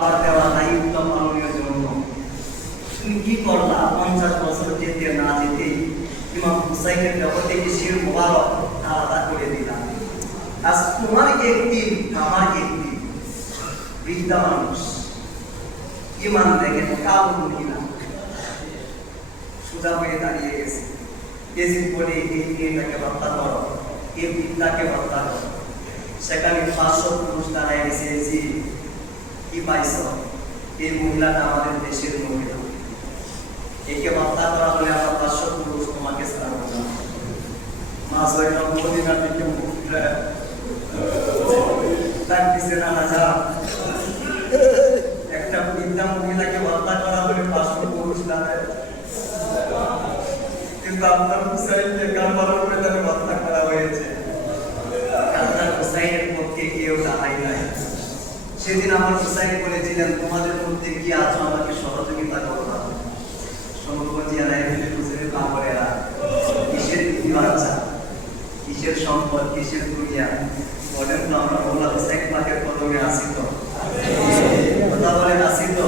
দেওয়া দায়িত্ব পালনের জন্য তুমি কি করলা? 50 বছর যেতে না যেতেই ইমাম হুসাইনের জগতে শির মোবারক আলাদা করে দিলাম। আজ তোমার একটি আমার একটি বৃদ্ধা মানুষ ইমান দেখেন কালো মহিলা সোজা হয়ে দাঁড়িয়ে গেছে। এসে বলে এই মেয়েটাকে হত্যা করো, এই বৃদ্ধাকে হত্যা করো। সেখানে 500 পুরুষ দাঁড়ায় গেছে। কি পাইছ? এই মহিলাটা আমাদের দেশের মহিলা, একে হত্যা করা হলে আমরা 500 পুরুষ তোমাকে ছাড়াবো না। মাস হইল মদিনা থেকে একটা বৃদ্ধা মহিলাকে হত্যা করা হলে 500 পুরুষ দাঁড়ায়, কিন্তু আপনার হুসাইনকে কারবালার ময়দানে হত্যা করা হয়েছে। আপনার হুসাইনের পক্ষে কেউ দাঁড়ায় নাই। সেদিন আমার হুসাইন বলেছিলেন, তোমাদের মধ্যে কি আছো আমাকে সহযোগিতা করবা। কিসের বাচ্চা, কিসের সম্পদ, কিসের দুনিয়া বলেন তো? আমরা মোল্লা হুসাইন পাকের কদমে আসি তো? কথা বলেন আসি তো?